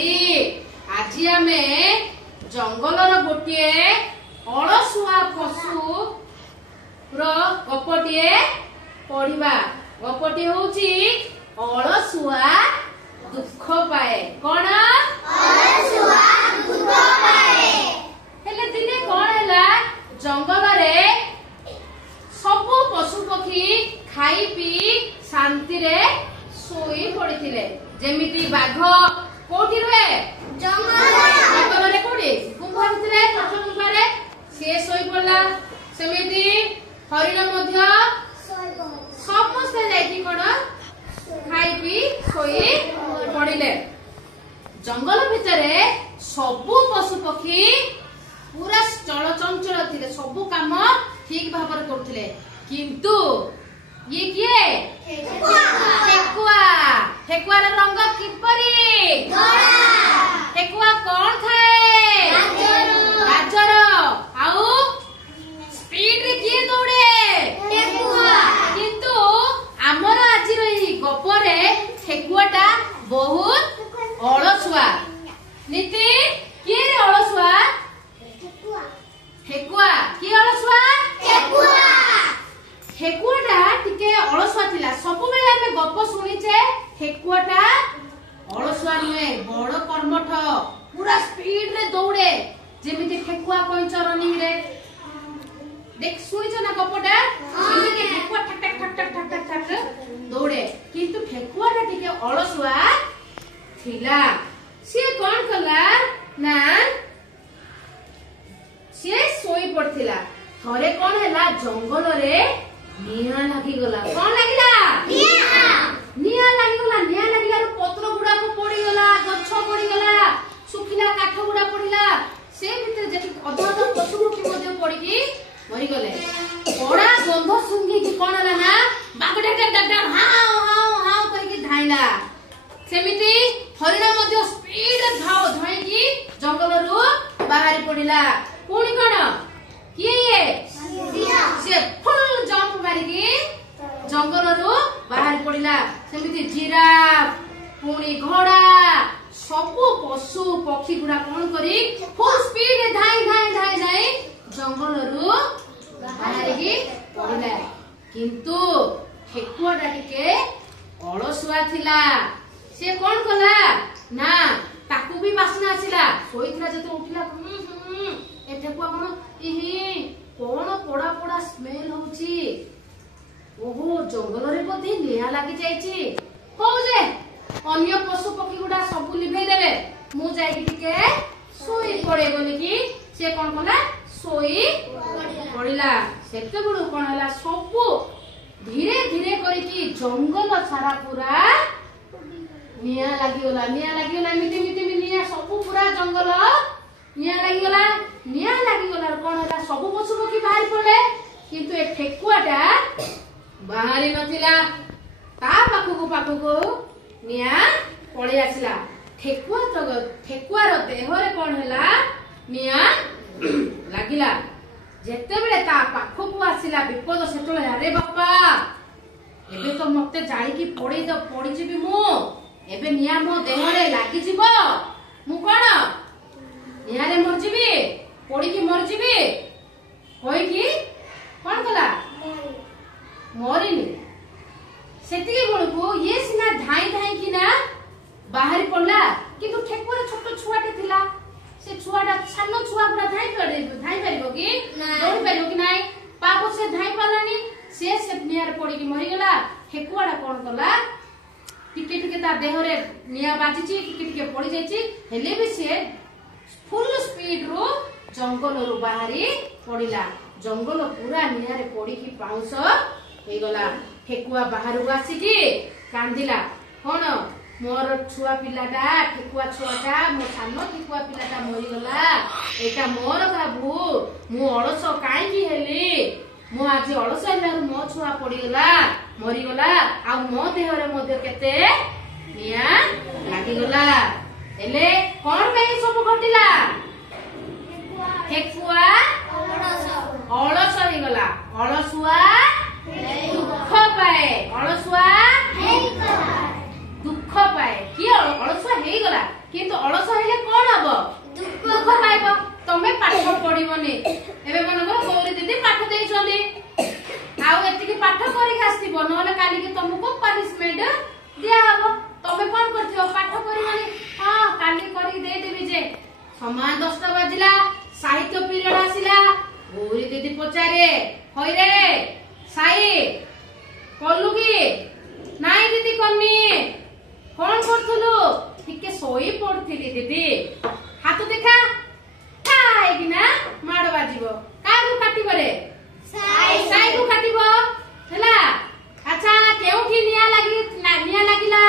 अछंती आज आमे जंगलर गोटे अलसुआ पशु रो गपटिए पढ़िबा। गपटी होउची अलसुआ दुख पाए। कोन अलसुआ दुख पाए। हेले दिने कोन हैला जंगल रे सबु पशु पक्षी खाई पी शांति रे सोई पड़िथिले। जेमिति बाघ कोठी रे जंगल रे कोठी गुंफा भितरे पछो गुंफा रे से सोई पड़ला। सेमिति हरिण मध्य समस्त जाईकी कोन खाई पी सोई पड़िले। जंगल भितरे सबु पशु पक्षी पूरा चलचंचल थिले, सबु काम ठीक भाବରେ କରୁଥିଲେ। किंतु ये किए ठेकुआ। ठेकुआर रंग किपरि ठेकुआ कौन खाए गाजर आउ स्पीड रे किए दौड़े किंतु आमर आज गपरे ठेकुआटा बहुत अलसुआ। नीति किए रे अलसुआ ठेकुआ किए अलसुआ ठेकुआटा टिके अलसुआ थिला। सब बेले हमें गप सुनिचे ठेकुआटा अलसुआ नुहे बड़ कर्मठ पूरा स्पीड रे दौड़े जेमिति ठेकुआ कइच रनिंग रे देख सुनिच ना गपटा जेमिति ठेकुआ ठक ठक ठक ठक ठक ठक ठक दौड़े किंतु ठेकुआटा टिके अलसुआ थिला। से कोन कला ना से सोई पड़थिला। थरे कोन हैला जंगल रे निया लागी गला। कोन लागिला निया लागी गला। निया लागिला पत्र गुडा को पड़ी गला, गछ पड़ी गला, सुखिला काठ गुडा पड़िला। से भितर जे अधा पशु पक्षी मध्ये पड़ी की मरि गले। बड़ा गंध सुंगी की कोन हला ना बागडे डक डक डक हाउ हाउ हाउ करके धाइला। सेमिति हरिण मध्ये स्पीड धाव धाई की जंगल रु बाहर पड़िला। पुणी कोन किए से फुल जंप मारिकी जंगल रु बाहर पड़िला। सेमिति जिराफ पुणी घोड़ा सबु पशु पक्षी गुडा कोन करी फुल स्पीड रे धाई धाई धाई धाई जंगल रु बाहर की पड़िला। किंतु ठेकुआटा टिके अलसुआ थिला। से कोन कला ना ताकू भी बासना आसिला। सोईथिला जते उठिला ए ठेकुआ कोन इही कोन पोड़ा पोड़ा स्मेल होउची। ओहो जंगल रे बोधी निया लागि जाईची। हो जे अन्य पशु पक्षी गुडा सब लिभे देबे मु जाई टिके सोई पड़े बोली की से कोन कला सोई पड़िला। सेते बडू कोन हला सब धीरे धीरे करी की जंगल सारा पूरा निया लागि गला। निया लागि गला मिटी मिटी निया सब पूरा जंगल निया लागि गला। निया लागि गला कोन हला सब पशु पक्षी बाहर पड़े किंतु ए ठेकुआटा बाहरी नथिला। ता पाखु निया पळी आसिला। ठेकुआर देह रे कोन हला निया लागिला। जेते बेले ता पाखु आसिला विपद सेतले अरे बापा एबे तो मते जाई की पड़ी जिबी मु एबे निया मो देह रे लागि जिवो मु कोन निया रे मर जिबी पड़ी की मर जिबी होई की कोन कला मरिनी। सेतिके बळकू ये सिना धाई धाई की ना बाहर पड़ला किंतु ठेकुआ छोट छुआटे थिला। से छुआटा सानो छुआ गुडा धाई परिबो की दौड़ी परिबो की नाही पापो से धाई पालानी। से निया पड़ी की मरि गला। ठेकुआटा कोन कला टिके टिके ता देह रे निया बाजिची टिके टिके पड़ी जाईची हेले भी से फुल स्पीड रो जंगल रु बाहरी पड़िला। जंगल पूरा निया रे पड़ी की पाउस हे गला। ठेकुआ बाहर को आसी की कांदिला कोन मोर छुआ पिलाटा ठेकुआ छुआटा मो सानो ठेकुआ पिलाटा मरि गला। एटा मोर बाबू मु अलस काई की हेली मु आज अलस हेला मो छुआ पड़ी गला मरि गला। आ मो देह रे मध्ये केते निया लागि गला। हेले कोन पे सब घटिला ठेकुआ अलस हे गला। अलसुआ दुख पाए। अलसुआ दुख पाए कि अलसुआ हे गला किंतु ଆସିବନି ଏବେ ମନେକର ଗୌରୀ ଦିଦି ପାଠ ଦେଇଛନ୍ତି ଆଉ ଏତିକି ପାଠ କରିକି ଆସିଥିବ ନହେଲେ କାଲିକି ତମକୁ ପନିଶମେଣ୍ଟ ଦିଆହବ ତମେ କଣ କରିଥିବ ପାଠ କରିବନି ହଁ କାଲି କରିକି ଦେଇଦେବି ଯେ ସମାନ 10ଟା ବାଜିଲା ସାହିତ୍ୟ ପିରିୟड ଆସିଲା ଗୌରୀ ଦିଦି ପଚାରେ ହଇରେ ସାଇ କଲୁ କି ନାଇଁ ଦିଦି କନି କଣ କରୁଥିଲୁ ଟିକେ ଶୋଇ ପଡୁଥିଲି ଦିଦି ହାତ ଦେଖା ଖାଇକିନା ମାଡ଼ ବାଜିବ କାହାକୁ କାଟିବ ରେ ସାଇକୁ କାଟିବ ହେଲା ଆଚ୍ଛା କେଉଁଠି ନିଆଁ ଲାଗିଲା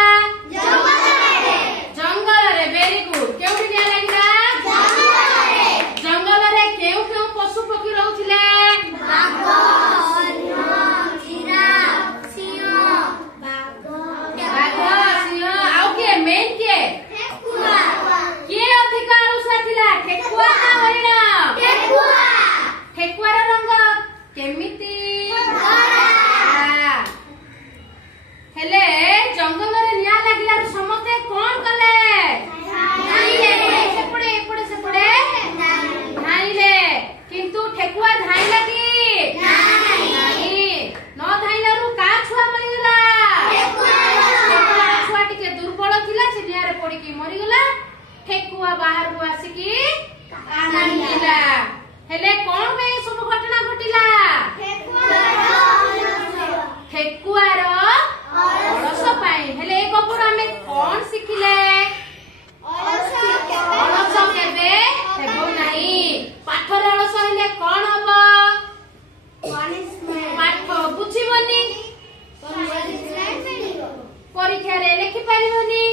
ଜଙ୍ଗଲରେ ଭେରି ଗୁଡ କେଉଁଠି ନିଆଁ ଲାଗିଲା ଜଙ୍ଗଲରେ କେଉଁ କେଉଁ ପଶୁ ପକ୍ଷୀ ରହୁଥିଲେ କେମିତି ହେଲେ ଜଙ୍ଗଲରେ ନିଆଁ ଲାଗିଲାରୁ ସମସ୍ତେ କଣ କଲେ ସେପଟେ ଧାଇଁଲେ କିନ୍ତୁ ଠେକୁଆ ଧାଇଁଲା କି ନ ଧାଇଁଲାରୁ କାହା ଛୁଆ ମରିଗଲା ଛୁଆ ଟିକେ ଦୁର୍ବଳ ଥିଲା ସେ ନିଆଁରେ ପଡିକି ମରିଗଲା ଠେକୁଆ ବାହାରକୁ ଆସିକି କାନ୍ଦିଲା ହେଲେ କଣ ପାଇଁ ସବୁ ଘଟଣା ଘଟିଲା ଠେକୁଆର ଅଳସ ପାଇଁ ହେଲେ ଏ ଗପରୁ ଆମେ କଣ ଶିଖିଲେ ଅଳସ କେବେ ହେବ ନାହିଁ ପାଠରେ ଅଳସ ହେଲେ କଣ ହବ ପାଠ ବୁଝିବନି ପରୀକ୍ଷାରେ ଲେଖିପାରିବନି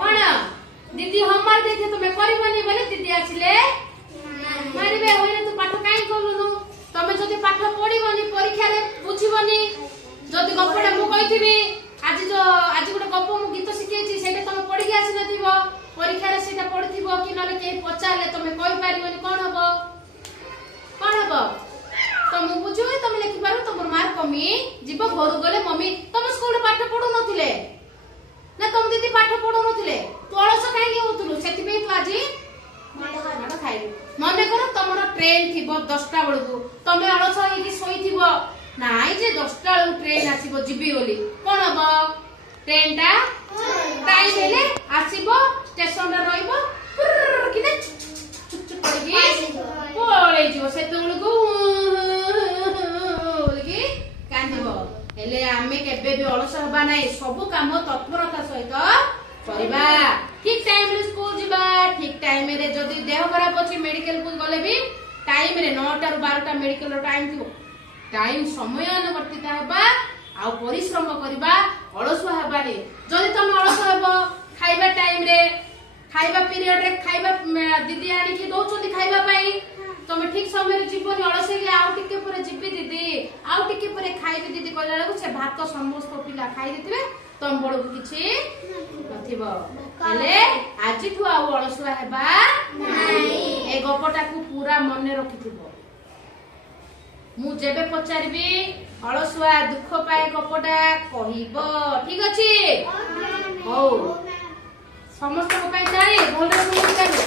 କଣ ଦିଦି ହୋମୱାର୍କ ଦେଇଥିବେ ତମେ କରିବନି ବୋଲି ଦିଦି ଆସିଲେ ମାରିବେ ହଇରେ ତୁ ପାଠ କାଇଁ କଲୁନୁ ତମେ ଯଦି ପାଠ ପଢିବନି ପରୀକ୍ଷାରେ ବୁଝିବନି ଯଦି ଗପଟା ମୁଁ କହିଥିବି ଆଜି ଗୋଟେ ଗପ ମୁଁ ଗୀତ ଶିଖେଇଛି ସେଇଟା ତମେ ପଢିକି ଆସିନଥିବ ପରୀକ୍ଷାରେ ସେଇଟା ପଢିଥିବ କି ନହେଲେ କେହି ପଚାରିଲେ ତମେ କହିପାରିବନି କଣ ହବ ତ ମୁଁ ବୁଝିବି ତମେ ଲେଖିପାରୁ ତମର ମାର୍କ କମି ଯିବ ଘରୁ ଗଲେ ମମି ତମ ସ୍କୁଲରେ ପାଠ ପଢୁନଥିଲେ ନା ତମ ଦିଦି ପାଠ ପଢୁନଥିଲେ ତୁ ଅଳସ କାହିଁକି ହଉଥିଲୁ ସେଥିପାଇଁ ତୁ ଆଜି ମାଡ଼ ଖାଇବୁ ମନେ କର ତମର ଟ୍ରେନ ଥିବ 10ଟା ବେଳକୁ ତମେ ଅଳସ ହେଇକି ଶୋଇଥିବ ନାଇଁ ଯେ 10ଟା ବେଳକୁ ଟ୍ରେନ ଆସିବ ଯିବି ବୋଲି କଣ ହବ ଟ୍ରେନଟା ଟାଇମ ହେଲେ ଆସିବ ଷ୍ଟେସନରେ ରହିବ କିନା ପଳେଇଯିବ ସେତେବେଳକୁ କାନ୍ଦିବ ହେଲେ ଆମେ କେବେ ବି ଅଳସ ହବା ନାହିଁ ସବୁ କାମ ତତ୍ପରତା ସହିତ କରିବା ଠିକ ଟାଇମ ରେ ସ୍କୁଲ ଯିବା ଠିକ ଟାଇମ ରେ ଯଦି ଦେହ ଖରାପ ଅଛି ମେडिକାଲ କୁ ଗଲେ ବି ଟାଇମ ରେ 9ଟା ରୁ 12ଟା ମେडिକାଲ ର ଟାଇମ ଥିବ ଟାଇମ ସମୟ ଅନୁବର୍ତ୍ତିତ ହେବା ଆଉ ପରିଶ୍ରମ କରିବା ଅଳସୁଆ ହେବାନି ଯଦି ତମେ ଅଳସ ହେବ ଖାଇବା ଟାଇମ ରେ ଖାଇବା ପିରିୟड ରେ ଖାଇବା ଦିଦି ଆଣିକି ଦଉଛନ୍ତି ଖାଇବା ପାଇଁ ତମେ ଠିକ ସମୟରେ ଯିବନି ଅଳସ ହେଲେ ଆଉ ଟିକେ ପରେ ଯିବି ଦିଦି ଆଉ ଟିକେ ପରେ ଖାଇବି ଦିଦି କହିଲା ବେଳକୁ ସେ ଭାତ ସମସ୍ତ ପିଲା ଖାଇ ଦେଇଥିବେ ତମ ବେଳକୁ କିଛି ନଥିବ ହେଲେ ଆଜିଠୁ ଆଉ ଅଳସୁଆ ହେବା ଏ ଗପଟାକୁ ପୁରା ମନେ ରଖିଥିବ ମୁଁ ଯେବେ ପଚାରିବି ଅଳସୁଆ ଦୁଃଖ ପାଏ ଗପଟା କହିବ ଠିକ ଅଛି ହଉ ସମସ୍ତଙ୍କ ପାଇଁ ତାଳି ଭଲରେ ଶୁଣିପାରିବେ